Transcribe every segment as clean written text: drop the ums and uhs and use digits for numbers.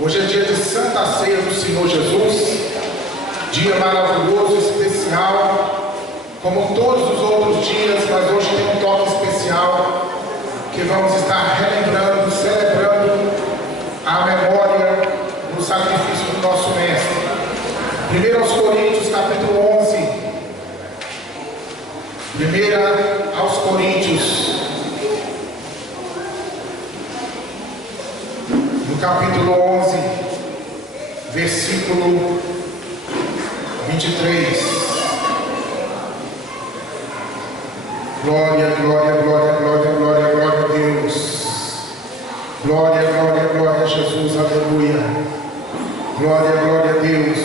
Hoje é dia de Santa Ceia do Senhor Jesus, dia maravilhoso, especial, como todos os outros dias, mas hoje tem um toque especial, que vamos estar relembrando, celebrando a memória do sacrifício do nosso Mestre. 1 aos Coríntios, capítulo 11. 1 aos Coríntios, no capítulo 11, versículo 23. Glória, glória, glória, glória, glória, glória a Deus. Glória, glória, glória a Jesus, aleluia. Glória, glória a Deus.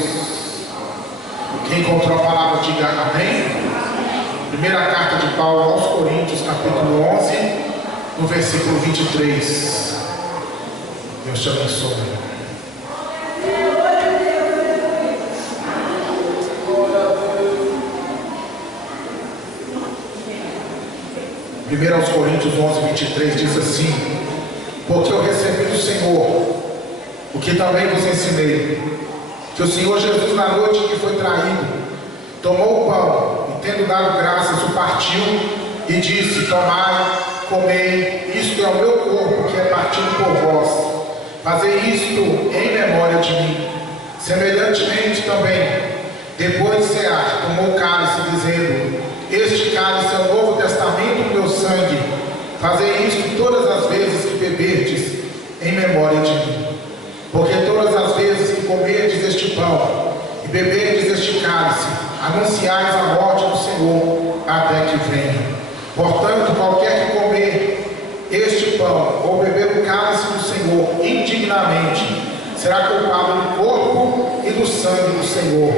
Quem encontrou a palavra, diga amém. Primeira carta de Paulo aos Coríntios, capítulo 11, no versículo 23. Deus te abençoe. Primeiro aos Coríntios 11, 23 diz assim: porque eu recebi do Senhor o que também vos ensinei, que o Senhor Jesus, na noite que foi traído, tomou o pão e, tendo dado graças, o partiu e disse: tomai, comei, isto é o meu corpo que é partido por vós. Fazei isto em memória de mim. Semelhantemente também, depois de cear, tomou o cálice, dizendo: este cálice é o novo testamento do meu sangue. Fazei isto todas as vezes que beberdes, em memória de mim. Porque todas as vezes que comerdes este pão e beberdes este cálice, anunciais a morte do Senhor até que venha. Portanto, qualquer que comer este pão ou beber o cálice do Senhor indignamente, será culpado do corpo e do sangue do Senhor.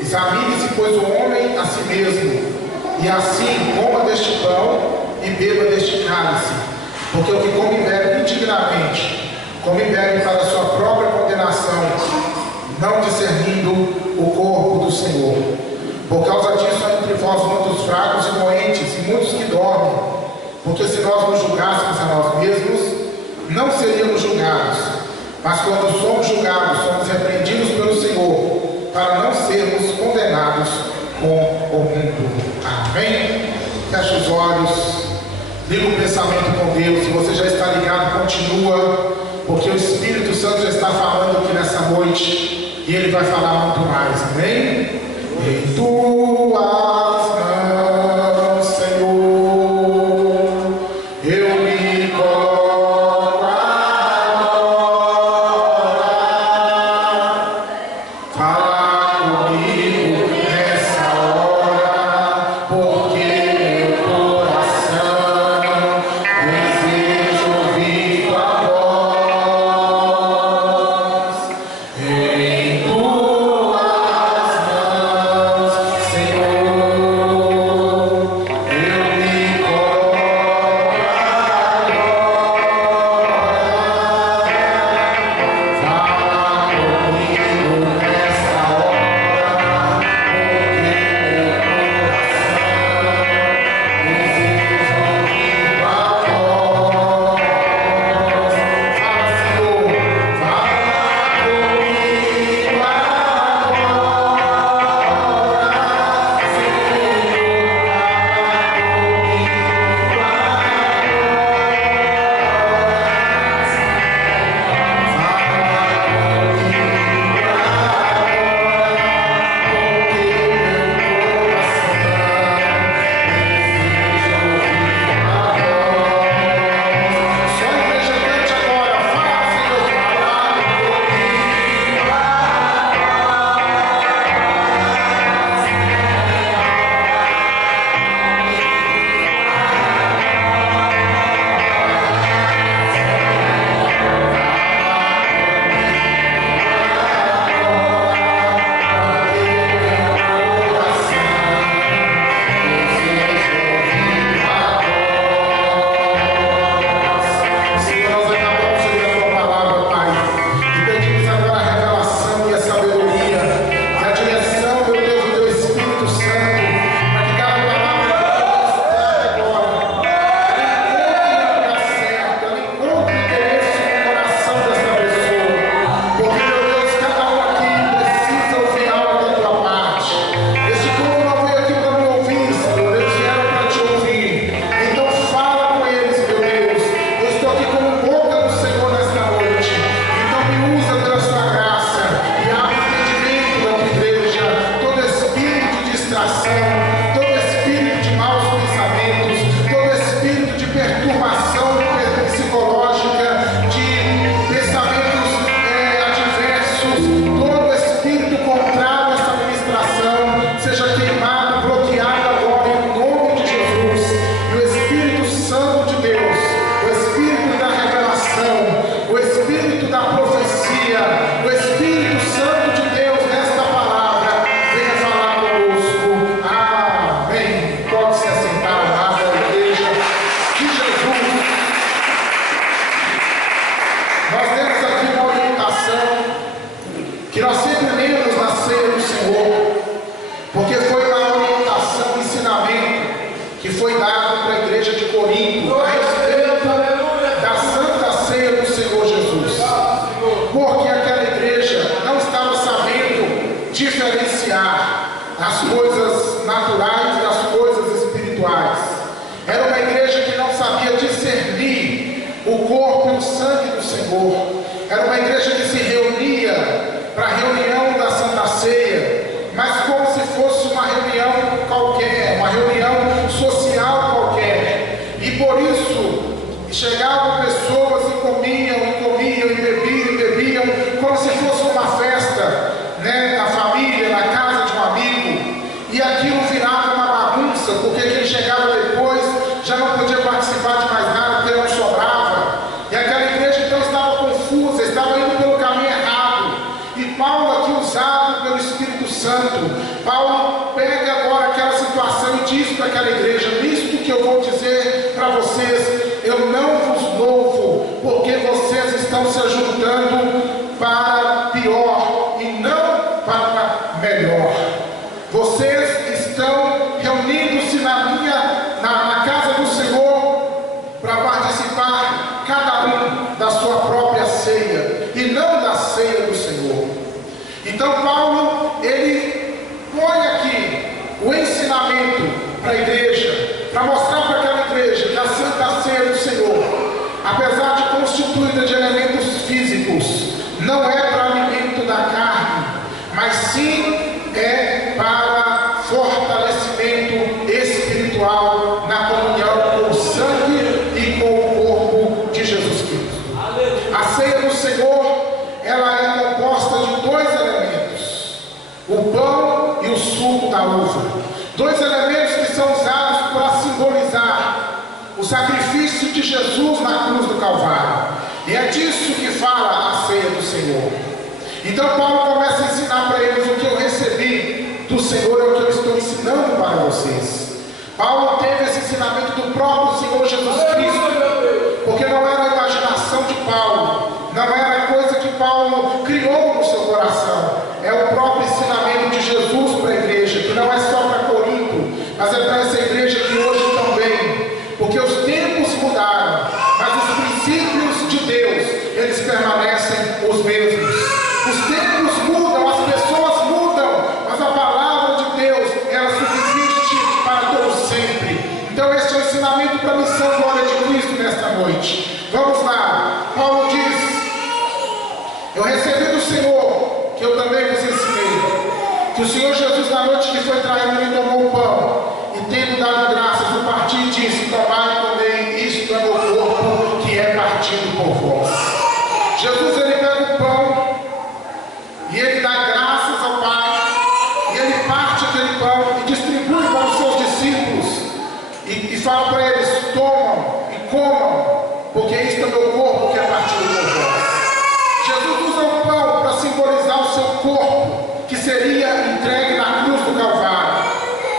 Examine-se, pois, o homem a si mesmo, e assim coma deste pão e beba deste cálice. Porque o que come e bebe indignamente, come e bebe para a sua própria condenação, não discernindo o corpo do Senhor. Por causa disso há entre vós muitos fracos e doentes, e muitos que dormem. Porque se nós nos julgássemos a nós mesmos, não seríamos julgados. Mas quando somos julgados, somos repreendidos pelo Senhor, para não sermos condenados com o mundo. Amém? Feche os olhos, liga o pensamento com Deus. Se você já está ligado, continua, porque o Espírito Santo já está falando aqui nessa noite, e Ele vai falar muito mais. Amém? Em tuas mãos, Senhor, eu me coloco agora. Fala comigo nessa hora, porque meu coração deseja ouvir tua voz. Em tuas mãos, porque aquela igreja não estava sabendo diferenciar as coisas naturais das coisas espirituais. Era uma igreja que não sabia discernir o corpo e o sangue do Senhor. Era uma igreja que se reunia para a reunião da Santa Ceia, mas como se fosse uma reunião qualquer, uma reunião social qualquer. E por isso chegavam pessoas e comiam, e bebiam, como se fosse uma festa, né, na família, na casa de um amigo. E aquilo virava uma bagunça, porque quem chegava depois já não podia participar de mais nada, porque não sobrava. E aquela igreja então estava confusa, estava indo pelo caminho errado. E Paulo, aqui usado pelo Espírito Santo, Paulo pega agora aquela situação e diz para aquela igreja: nisto que eu vou dizer para vocês, eu não vos louvo, porque vocês estão se ajuntando para pior e não para melhor. Vocês estão reunindo-se na casa do Senhor para participar, cada um, da sua própria ceia e não da ceia do Senhor. Então Paulo, ele põe aqui o ensinamento para a igreja, para mostrar para aquela igreja que a Santa Ceia do Senhor, apesar de constituída de elementos físicos, não é para alimento da carne, mas sim é para fortalecimento espiritual na comunhão com o sangue e com o corpo de Jesus Cristo. A ceia do Senhor, ela é composta de dois elementos: o pão e o suco da uva. Dois elementos que são usados para simbolizar o sacrifício de Jesus na cruz do Calvário. E é disso que fala a ceia do Senhor. Então Paulo começa a ensinar para eles: o que eu recebi do Senhor é o que eu estou ensinando para vocês. Paulo teve esse ensinamento do próprio Senhor Jesus Cristo, porque não era a imaginação de Paulo, não era coisa que Paulo criou no seu coração. É o próprio ensinamento de Jesus para a igreja, que não é só para Corinto, mas é para essa igreja que hoje também, porque os tempos mudaram, mas os princípios de Deus, eles permanecem os mesmos. Os tempos mudam, as pessoas mudam, mas a palavra de Deus, ela subsiste para todo sempre. Então esse é o ensinamento para a missão Glória de Cristo nesta noite. Vamos lá. Paulo diz: eu recebi do Senhor, que eu também vos ensinei, que o Senhor Jesus, na noite que foi traído, ele tomou o pão, e tendo dado graças, o partiu e disse: tomai e comei, isto é meu corpo, que é partido por vós. Jesus, ele pega o pão e ele dá graças ao Pai, e ele parte aquele pão e distribui para os seus discípulos, e fala para eles: tomam e comam, porque isto é meu corpo, que é partido por vós. Jesus usa o pão para simbolizar o seu corpo, que seria entregue na cruz do Calvário.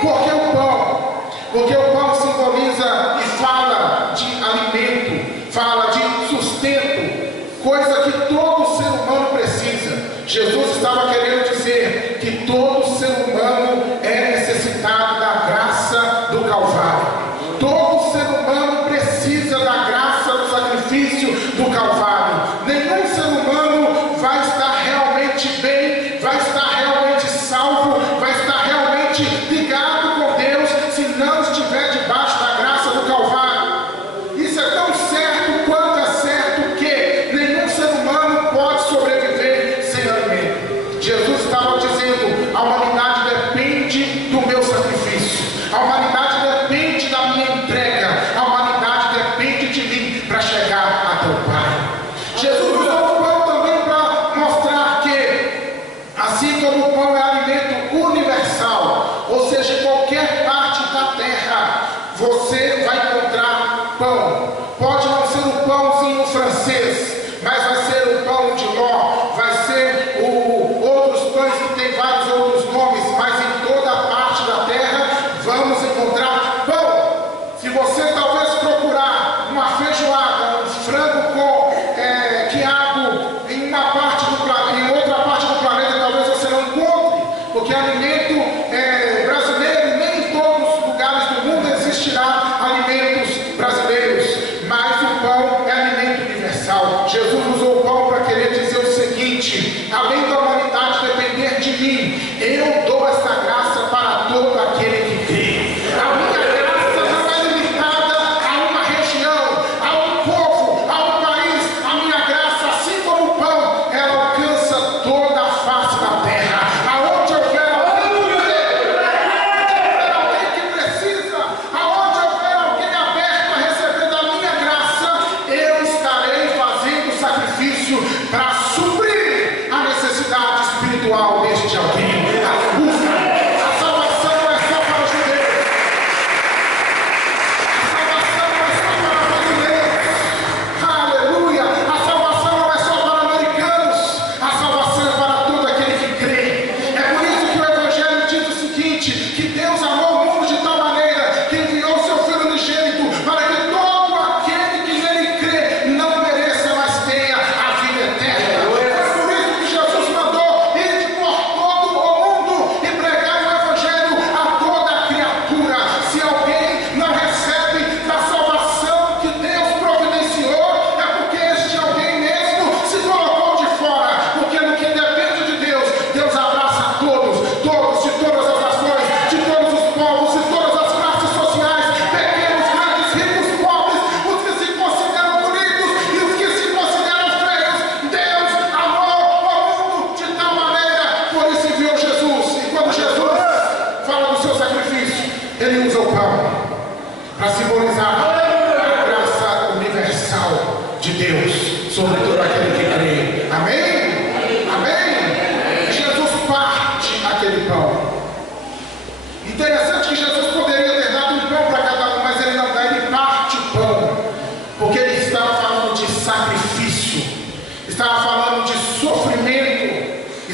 Por que o pão? Porque o pão simboliza e fala de alimento, fala de sustento, coisa que todo ser humano precisa. Jesus estava querendo dizer que todo ser humano é necessitado da graça do Calvário. Todo ser humano precisa da graça do sacrifício do Calvário. Nenhum ser humano vai estar realmente bem, vai estar realmente salvo, vai estar realmente ligado com Deus se não estiver debaixo da graça do Calvário. Isso é tão certo quanto é certo que nenhum ser humano pode sobreviver sem alimento. Jesus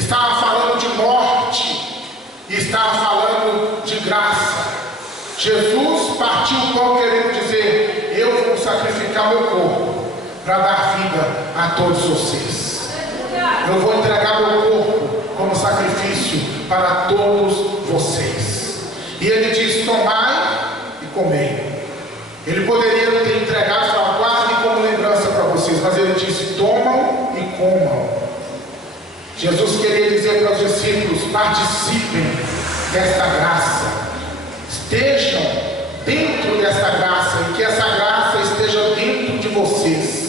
estava falando de morte e estava falando de graça. Jesus partiu o pão querendo dizer: eu vou sacrificar meu corpo para dar vida a todos vocês. Eu vou entregar meu corpo como sacrifício para todos vocês. E ele diz: tomai e comei. Ele poderia ter entregado e falar: guardem como lembrança para vocês, mas ele disse: tomam e comam. Jesus queria dizer para os discípulos: participem desta graça, estejam dentro dessa graça, e que essa graça esteja dentro de vocês.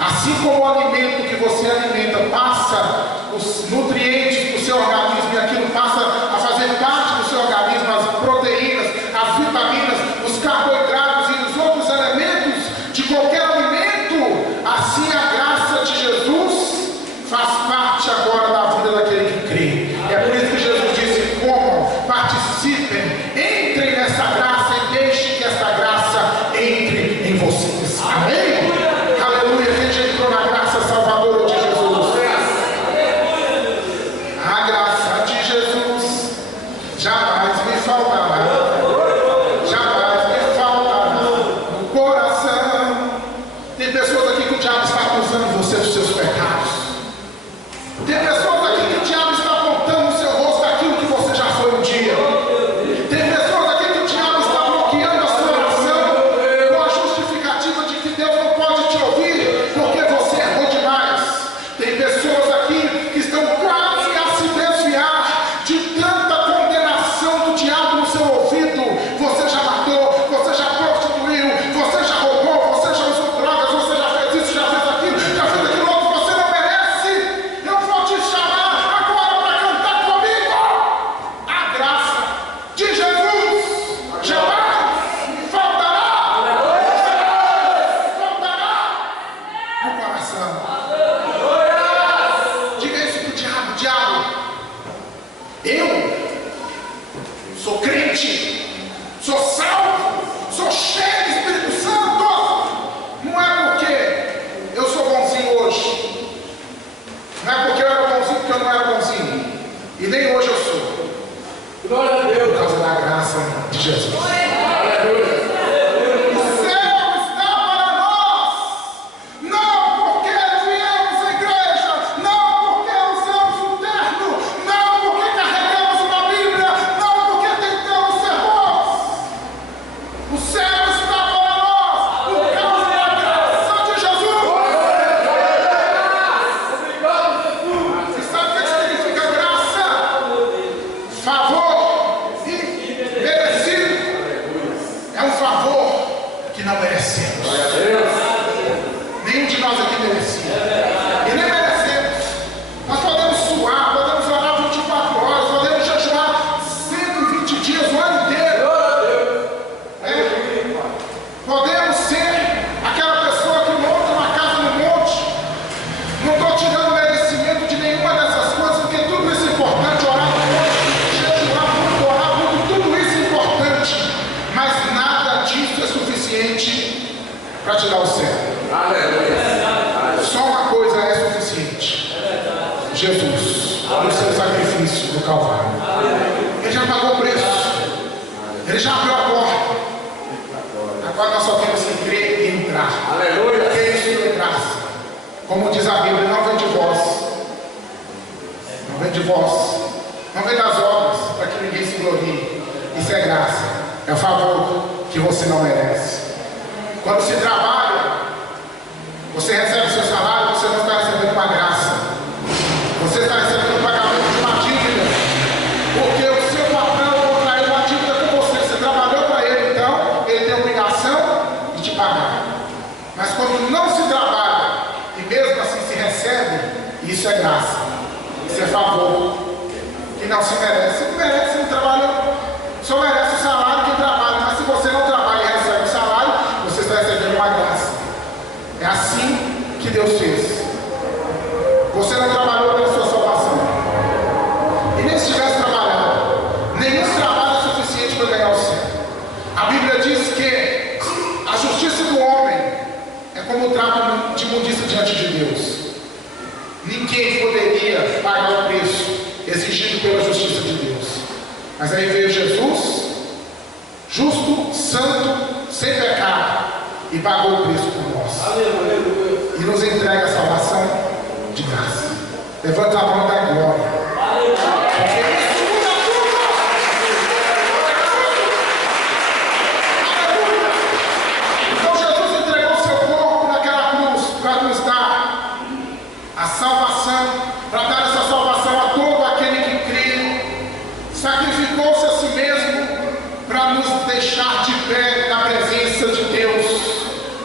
Assim como o alimento que você alimenta passa os nutrientes do seu organismo, e aquilo passa a fazer parte do seu organismo, as proteínas, as vitaminas, os carboidratos e os outros elementos de qualquer alimento, assim a graça de Jesus faz parte agora da vida daquele que crê. É por isso que Jesus disse: comam, participem, entrem nessa graça e deixem que essa graça entre em vocês. Amém? Aleluia. A gente entrou na graça salvadora de Jesus. A graça de Jesus jamais me faltará. Jamais me faltará no coração. Tem pessoas aqui que o diabo está acusando você dos seus pecados. Tem pessoas aqui que o diabo está apontando no seu rosto aquilo que você já foi um dia. Tem pessoas aqui que o diabo está bloqueando a sua oração com a justificativa de que Deus não pode te ouvir porque você errou demais. Tem pessoas aqui que estão quase a se desviar de tanta condenação do diabo no seu ouvido. Você já matou, você já prostituiu, você já roubou, você já usou drogas, você já fez isso, já fez aquilo outro, você não merece. Eu vou te chamar agora para cantar comigo. A graça de Jesus jamais faltará. Faltará no coração. Diga isso pro diabo: diabo, eu sou crente, sou salvo, sou cheio do Espírito Santo. Não é porque eu sou bonzinho hoje, não é porque eu era bonzinho porque eu não era bonzinho, e nem hoje eu sou. Glória a Deus. Por causa da graça de Jesus. Aleluia. O céu está para nós, não porque viemos à igreja, não porque usamos o terno, não porque carregamos uma Bíblia, não porque tentamos ser bons. O céu está para nós por causa da graça de Jesus. Obrigado, Jesus. Você sabe o que significa graça? Favor merecido. É um favor que não merecemos. Nenhum de nós aqui merecia. E nem merecemos. Nós podemos suar, podemos orar 24 horas, podemos jejuar 120 dias, o ano inteiro. Podemos ser aquela pessoa que monta uma casa no monte. Não estou tirando merecimento de nenhuma dessas coisas, porque tudo isso é importante. Orar muito, jejuar muito, orar muito, tudo isso é importante. Mas nada disso é suficiente para te dar o céu. Aleluia. Só uma coisa é suficiente: Jesus, no seu sacrifício do Calvário. Ele já pagou o preço, ele já abriu a porta. Agora nós só temos que crer e entrar. Aleluia. Porque isso é graça. Como diz a Bíblia, não vem de vós, não vem de vós, não vem das obras, para que ninguém se glorie. Isso é graça, é o favor que você não merece. Quando se trabalha, você recebe seu salário, você não está recebendo uma graça, você está recebendo o pagamento de uma dívida, porque o seu patrão contraiu uma dívida com você. Você trabalhou para ele, então ele tem a obrigação de te pagar. Mas quando não se trabalha e mesmo assim se recebe, isso é graça, isso é favor que não se merece. Não merece, você não trabalhou, só merece o salário quem trabalha. Mas se você não trabalha e recebe o salário, você está recebendo uma graça. É assim que Deus fez. Você não trabalhou pela sua salvação, e nem se tivesse trabalhado, nenhum trabalho é suficiente para ganhar o céu. A Bíblia diz que a justiça do homem é como o trapo de imundícia diante de Deus. Ninguém Ninguém poderia pagar o preço exigido pela justiça de Deus. Mas aí veio Jesus, justo, santo, sem pecado, e pagou o preço por nós. Aleluia. E nos entrega a salvação de graça. Levanta a mão da glória. Porque isso muda tudo. Então Jesus entregou seu corpo naquela cruz para nos dar a salvação, para dar essa salvação a todo aquele que crê. Sacrificou-se a si mesmo para nos deixar de pé na presença de Deus.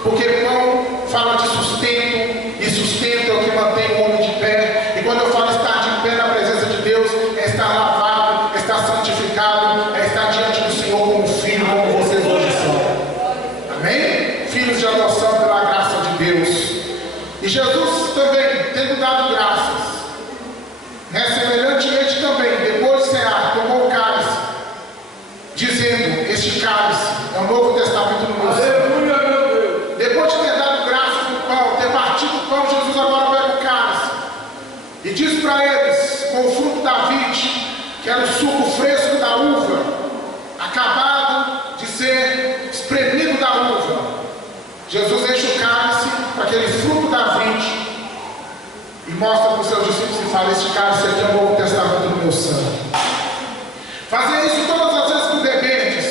Porque pão fala de sustento, e sustento é o que mantém o homem de pé. E quando eu falo estar de pé na presença de Deus, é estar lavado, é estar santificado, é estar diante do Senhor como filho, como vocês hoje são. Amém? Filhos de adoção pela graça de Deus. E Jesus também, tendo dado graças, semelhantemente também, depois de cear, tomou o cálice, dizendo: este cálice é o Novo Testamento no meu sangue. Aleluia, meu Deus. Depois de ter dado graças no pão, ter partido o pão, Jesus agora pega o cálice e diz para eles, com o fruto da vide, que era o suco fresco da uva, acabado de ser espremido da uva. Jesus enche o cálice com aquele fruto da vide e mostra para os seus discípulos e fala: este cálice aqui é o Novo Testamento do meu sangue. Fazer isso todas as vezes que beberdes,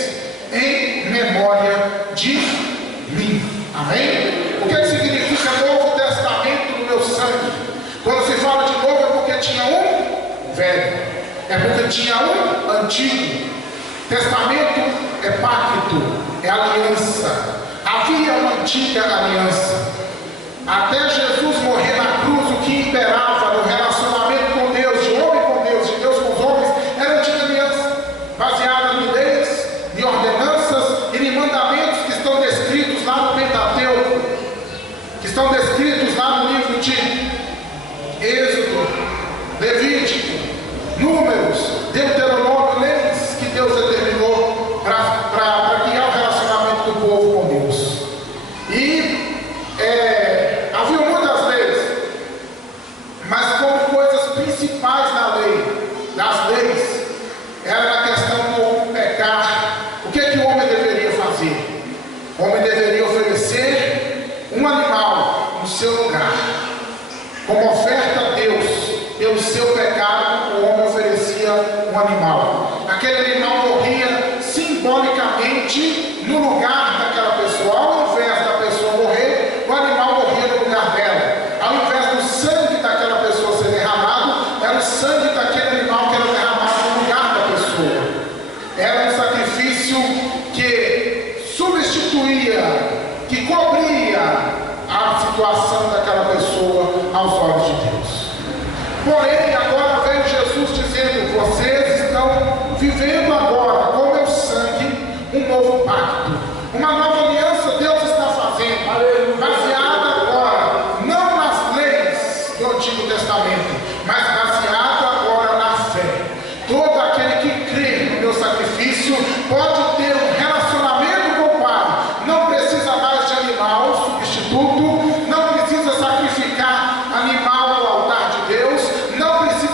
em memória de mim. Amém? O que significa Novo Testamento no meu sangue? Quando se fala de novo é porque tinha um velho, é porque tinha um antigo. Testamento é pacto, é aliança. Havia uma antiga aliança. Até Jesus morrer na cruz, o que imperava no relacionamento com Deus, de homem com Deus, de Deus com os homens, era a antiga aliança, baseada em leis, em ordenanças e em mandamentos que estão descritos lá no Pentateuco, que estão descritos lá no livro de Êxodo, Levítico, Números, Deuteronômio, leis que Deus determinou para guiar o relacionamento do povo com Deus. E havia muitas leis, mas como coisas principais na lei, das leis, era na questão do homem pecar. O que o homem deveria fazer? O homem deveria oferecer um animal no seu lugar, como oferta a Deus. Pelo seu pecado, o homem oferecia um animal. Aquele animal morria simbolicamente no lugar daquela pessoa. Ao invés da pessoa morrer, o animal morria no lugar dela. Ao invés do sangue daquela pessoa ser derramado, era o sangue daquele animal que era derramado no lugar da pessoa. Era um sacrifício que substituía, que cobria a situação daquela pessoa aos olhos de Deus. Porém, agora veio Jesus dizendo: vocês estão vivendo agora com o meu sangue um novo pacto, uma nova aliança Deus está fazendo, baseada agora não nas leis do Antigo Testamento, mas baseada agora na fé. Todo aquele que crê no meu sacrifício pode ter um relacionamento com o Pai. Não precisa mais de animal substituto, não precisa sacrificar animal no altar de Deus, não precisa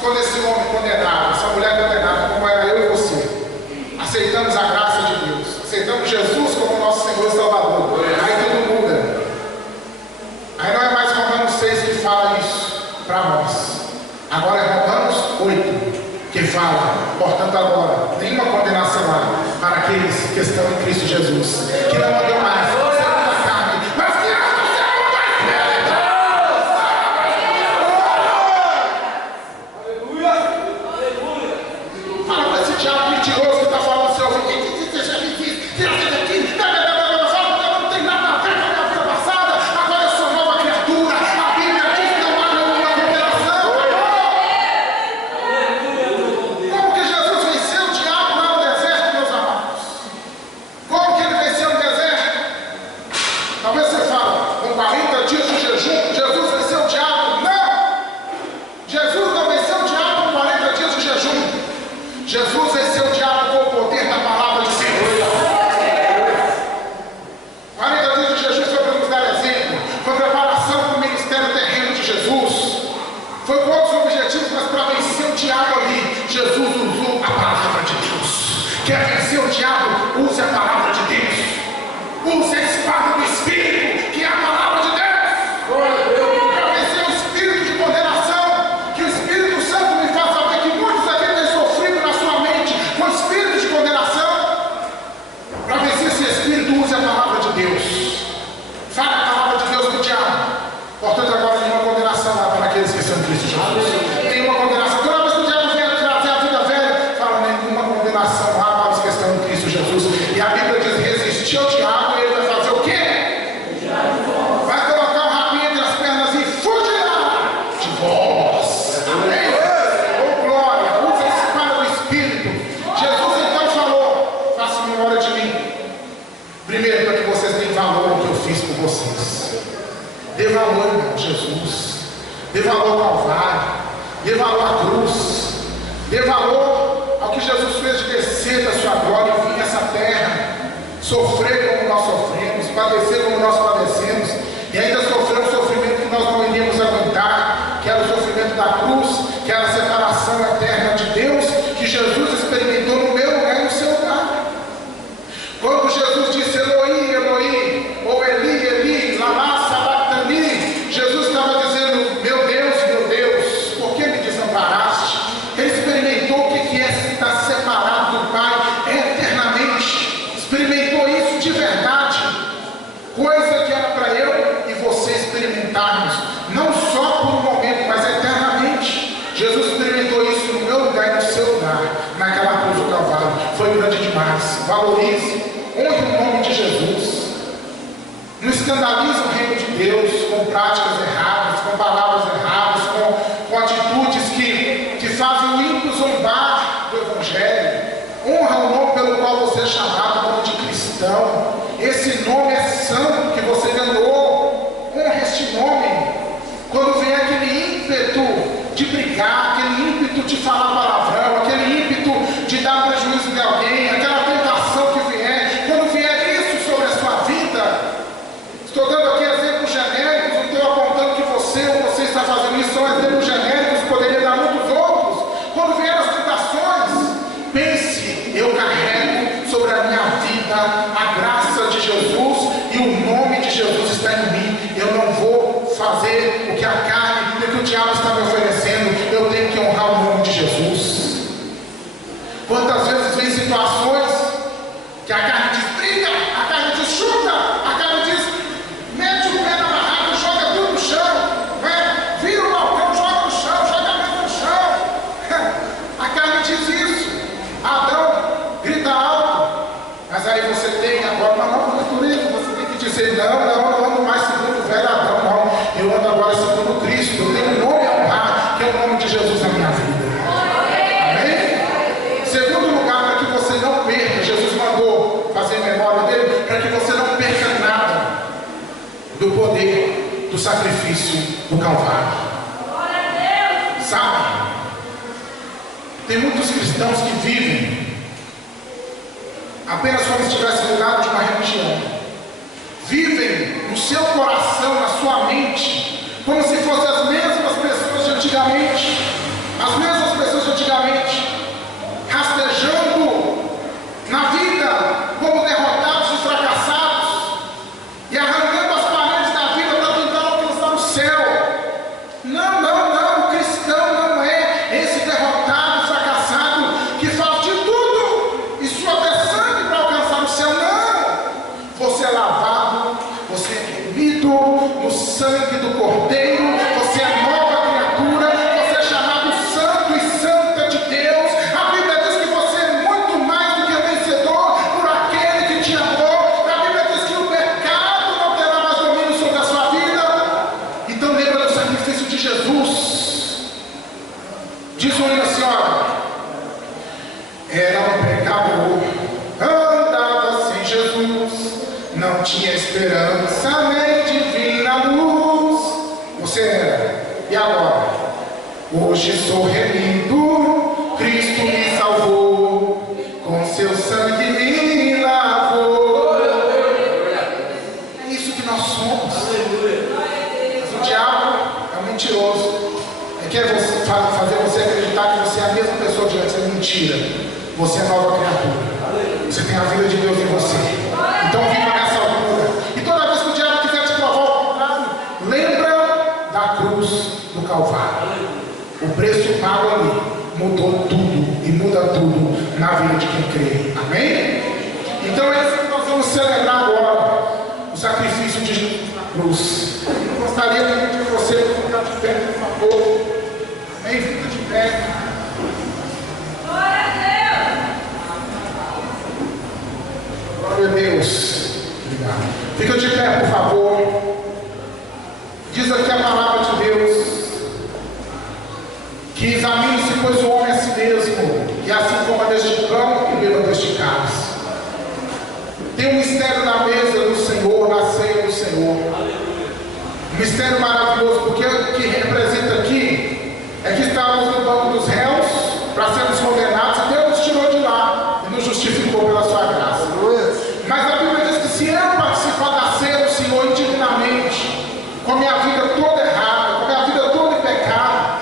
quando esse homem condenado, essa mulher condenada, como era eu e você, aceitamos a graça de Deus, aceitamos Jesus como nosso Senhor e Salvador, aí tudo muda. Aí não é mais Romanos 6 que fala isso para nós. Agora é Romanos 8 que fala, portanto agora, nenhuma condenação há para aqueles que estão em Cristo Jesus, que não andam mais segundo a carne, mas que andam segundo a Espírito. Aleluia! Aleluia! Fala para esse diabo mentiroso que está falando ao seu ouvido, você já me disse, tira você daqui, não tem nada a ver com a minha vida passada, agora eu sou nova criatura, a Bíblia diz que não há nenhuma condenação. Como que Jesus venceu o diabo lá no deserto, meus amados? Como que ele venceu no deserto? Talvez você fale, com 40 dias de jejum, Jesus venceu o diabo. Não! Jesus não venceu o diabo com 40 dias de jejum. Jesus venceu o diabo com o poder da palavra de Deus. 40 dias de jejum foi para nos dar exemplo, foi preparação para o ministério terreno de Jesus, foi com outros objetivos, mas para vencer o diabo ali, Jesus usou a palavra de Deus. Quer vencer o diabo? Use a palavra de Deus, use a espada do Espírito, que é a palavra de Deus. Para vencer o espírito de condenação, que o Espírito Santo me faz saber que muitos aqui têm sofrido na sua mente com o espírito de condenação. Para vencer esse espírito, use a palavra de Deus. Fale a palavra de Deus no diabo. Portanto, agora nenhuma condenação há para aqueles que são em Cristo Jesus. Nenhuma condenação. Toda vez que o diabo vem trazer a vida velha, fala nenhuma condenação há para os que estão em Cristo Jesus. E a Bíblia diz: resistir ao diabo e ele vai fazer o quê? Vai colocar o rabinho entre as pernas e fugirá de vós. Amém? Oh glória, usa a espada do Espírito. Jesus então falou: faça memória de mim. Primeiro, para que vocês tenham valor ao que eu fiz por vocês. Dê valor, irmão, Jesus. Dê valor ao Calvário. Dê valor à cruz. Dê valor ao que Jesus fez de descer da sua glória e vir nessa terra, sofrer como nós sofremos, padecer como nós padecemos, e ainda sofrer um sofrimento que nós não iríamos aguentar, que era o sofrimento da cruz, que era a separação eterna de Deus, que Jesus experimentou no meu lugar e no seu lugar. Quando Jesus disse Eloi, Eloi, ou Eli, Eli, lama sabachthani, Jesus estava dizendo: meu Deus, por que me desamparaste? Ele experimentou o que é estar separado do Pai eternamente, experimentou isso de verdade, coisa que era para eu e você experimentarmos, não só por um momento, mas eternamente. Jesus experimentou isso no meu lugar e no seu lugar, naquela cruz do Calvário. Foi grande demais. Valorize, honre o nome de Jesus. Não escandalize o reino de Deus com práticas erradas, com palavras erradas, com atitudes que fazem o ímpio zombar do Evangelho. Honra o nome pelo qual você é chamado, como de cristão. Esse nome é santo que você ganhou. Honra este nome. Quando vem aquele ímpeto de brigar, aquele ímpeto de falar palavrão, aquele ímpeto de dar prejuízo de alguém, aquela tentação que vier, quando vier isso sobre a sua vida, estou dando aqui exemplos genéricos, não estou apontando que você ou você está fazendo isso, são exemplos genéricos, poderia dar muitos outros. Quando vier as tentações, pense: eu carrego sobre a minha vida a graça de Jesus e o nome de Jesus está em mim. Eu não vou fazer o que a carne, o que o diabo está me oferecendo. Eu tenho que honrar o nome de Jesus. Quantas vezes vem situações que a carne diz briga, a carne diz chuta, a carne diz mete o pé na barraca, joga tudo no chão, né? Vira o balcão, joga no chão, joga a mesa no chão. A carne diz isso. Adão grita alto, mas aí você tem agora uma nova natureza. Você tem que dizer: não, eu não ando mais segundo o velho Adão, não. Eu ando agora segundo Cristo. Eu tenho um nome a honrar, que é o nome de Jesus na minha vida. Amém? Segundo lugar, para que você não perca, Jesus mandou fazer memória dele, para que você não perca nada do poder do sacrifício do Calvário. Sabe? Tem muitos cristãos que vivem apenas como se estivessem no lado de uma religião. Vivem no seu coração, na sua mente, como se fossem as mesmas pessoas de antigamente, as mesmas Era um pecador, andava sem Jesus, não tinha esperança nem divina luz. Você era, e agora? Hoje sou remido, Cristo me salvou, com seu sangue me lavou. É isso que nós somos. Mas o diabo é um mentiroso. Quer fazer você acreditar que você é a mesma pessoa de antes. É mentira. Você é nova criatura. Você tem a vida de Deus em você. Então viva nessa altura. E toda vez que o diabo quiser te provar o contrário, lembra da cruz do Calvário. O preço pago ali mudou tudo e muda tudo na vida de quem crê. Amém? Então é isso que nós vamos celebrar agora. O sacrifício de Jesus na cruz. Eu gostaria de pedir a você ficar de pé, por favor. Amém? Fica de pé. Glória a Deus. Obrigado. Fica de pé, por favor. Diz aqui a palavra de Deus que examine-se, pois, o homem a si mesmo, e assim coma deste pão e beba deste cálice. Tem um mistério na mesa do Senhor, na ceia do Senhor. Um mistério maravilhoso, porque o que representa aqui é que estávamos no banco dos réus para sermos condenados, e Deus nos tirou de lá e nos justificou pela sua graça. Mas a Bíblia diz que se eu participar da ceia do Senhor indignamente, com a minha vida toda errada, com a minha vida toda em pecado,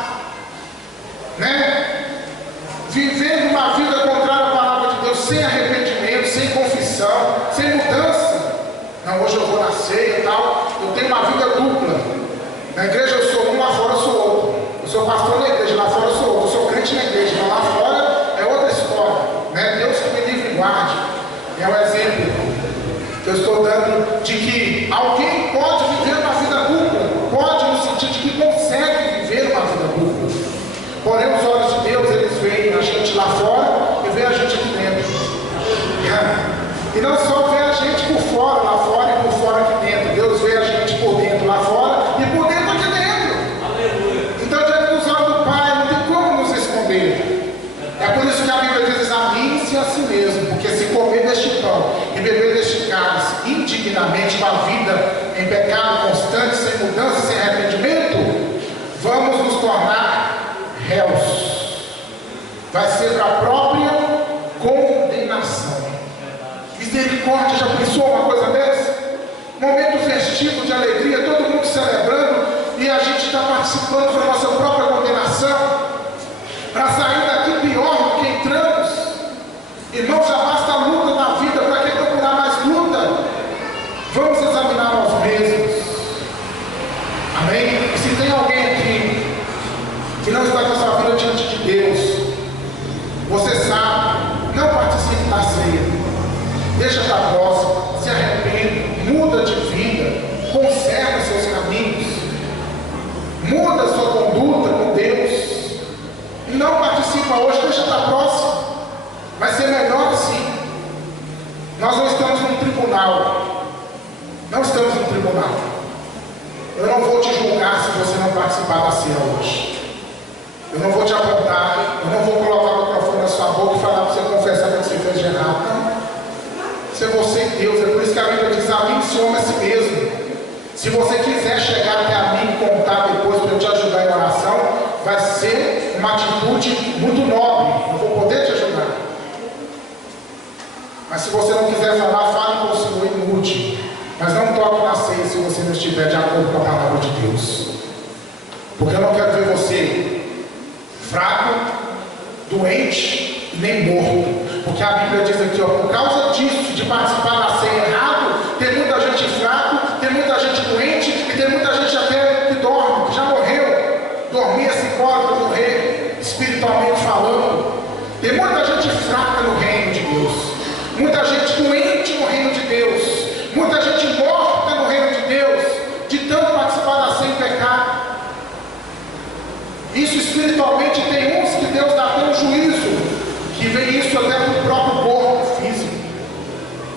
né? Vivendo uma vida contrária à palavra de Deus, sem arrependimento, sem confissão, sem mudança. Não, hoje eu vou na ceia e tal, eu tenho uma vida dupla. Na igreja eu sou um, lá fora eu sou outro. Eu sou pastor na igreja, lá fora eu sou outro. Eu sou crente na igreja, mas lá fora é outra história, né? Deus que me livre e guarde. É um exemplo que eu estou dando de que alguém pode viver uma vida dupla, pode no sentido de que consegue viver uma vida dupla. Porém, os olhos de Deus, eles veem a gente lá fora e veem a gente aqui dentro. E não só vê a gente por fora, lá fora e por fora aqui dentro. Deus vê a gente por dentro, lá fora e por dentro aqui dentro. Aleluia. Então, diante dos olhos do Pai, não tem como nos esconder. É por isso que a Bíblia diz: examine-se a si mesmo, porque se comer deste pão e beber deste cálice indignamente, uma vida em pecado constante, sem mudança, sem arrependimento, vamos nos tornar réus. Vai ser para a própria condenação. Misericórdia, já pensou uma coisa dessa? Momento festivo de alegria, todo mundo celebrando, e a gente está participando da nossa própria condenação, para sair daqui pior do que entramos. Irmãos, já basta luta na vida, para que procurar mais luta? Vamos examinar nós mesmos. Amém? E se tem alguém aqui que não está com a sua vida diante de Deus, você sabe, não participe da ceia. Deixa para próxima, se arrepende, muda de vida, conserva seus caminhos, muda a sua conduta com Deus. E não participa hoje, deixa para próxima. Vai ser melhor assim. Nós não estamos num tribunal. Não estamos num tribunal. Eu não vou te julgar se você não participar da ceia hoje. Eu não vou te apontar, eu não vou colocar o microfone na sua boca e falar para você confessar o que você fez de errado. Não. Isso é você e Deus. É por isso que a Bíblia diz: amém-se o homem a si mesmo. Se você quiser chegar até a mim e contar depois para eu te ajudar em oração, vai ser uma atitude muito nobre. Eu vou poder te ajudar. Mas se você não quiser falar, fale com o Senhor e mude. Mas não toque na ceia se você não estiver de acordo com a palavra de Deus. Porque eu não quero ver você fraco, doente e nem morto. Porque a Bíblia diz aqui, ó, por causa disso, de participar da ceia errado, tem muita gente fraco, tem muita gente doente e tem muita gente até que dorme, que já morreu. Dormia-se embora para morrer, espiritualmente falando. Tem muita gente fraca no reino de Deus, muita gente doente no reino de Deus, muita gente morta no reino de Deus, de tanto participar da ceia em pecado. Isso espiritualmente tem uns que Deus dá até um juízo, que vem isso até para o próprio corpo físico.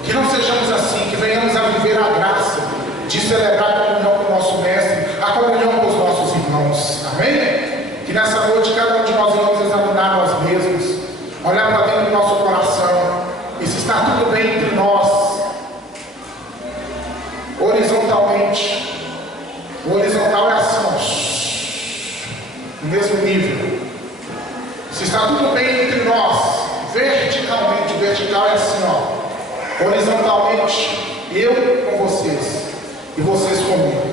Que não sejamos assim, que venhamos a viver a graça de celebrar a comunhão com o nosso mestre, a comunhão com os nossos irmãos. Amém? Que nessa noite cada um de nós vamos examinar nós mesmos, olhar para dentro do nosso vertical é assim, ó. Horizontalmente, eu com vocês e vocês comigo.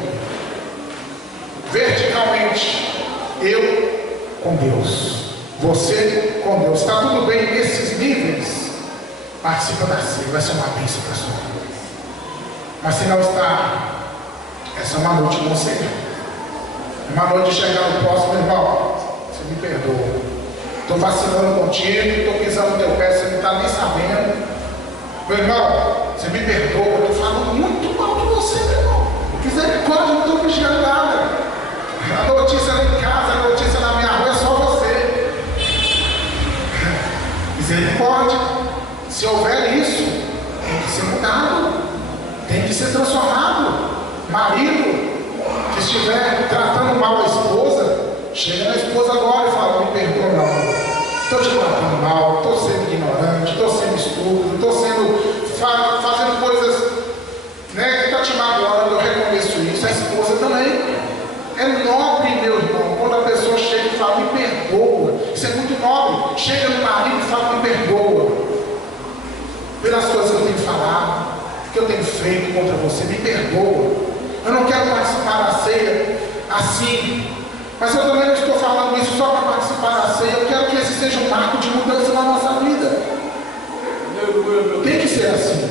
Verticalmente, eu com Deus, você com Deus. Está tudo bem nesses níveis? Participa da ceia, vai ser uma bênção para a sua vida. Mas se não está, essa é uma noite bom Senhor. Uma noite de chegar no próximo, irmão, você me perdoa. Estou vacilando contigo, estou pisando no teu pé, você não está nem sabendo. Meu irmão, você me perdoa, eu estou falando muito mal de você, meu irmão. Misericórdia, não estou vigiando nada. A notícia lá em casa, a notícia na minha rua é só você. Misericórdia. Se houver isso, tem que ser mudado, tem que ser transformado. Marido que estiver tratando mal a esposa, chega na esposa agora e fala: me perdoa, meu amor, estou te tratando mal, estou sendo ignorante, estou sendo estúpido, estou fazendo coisas, né, que está te magoando. Eu reconheço isso. A esposa também é nobre, meu irmão, quando a pessoa chega e fala: me perdoa. Isso é muito nobre. Chega no marido e fala: me perdoa pelas coisas que eu tenho falado, que eu tenho feito contra você, me perdoa. Eu não quero participar da ceia assim, mas eu também não estou falando isso só para participar da ceia. Eu quero que esse seja um marco de mudança na nossa vida. Tem que ser assim.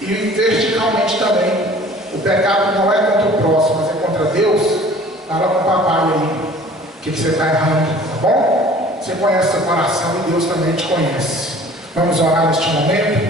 E verticalmente também. O pecado não é contra o próximo, mas é contra Deus. Fala com o papai aí o que você está errando, tá bom? Você conhece seu coração e Deus também te conhece. Vamos orar neste momento.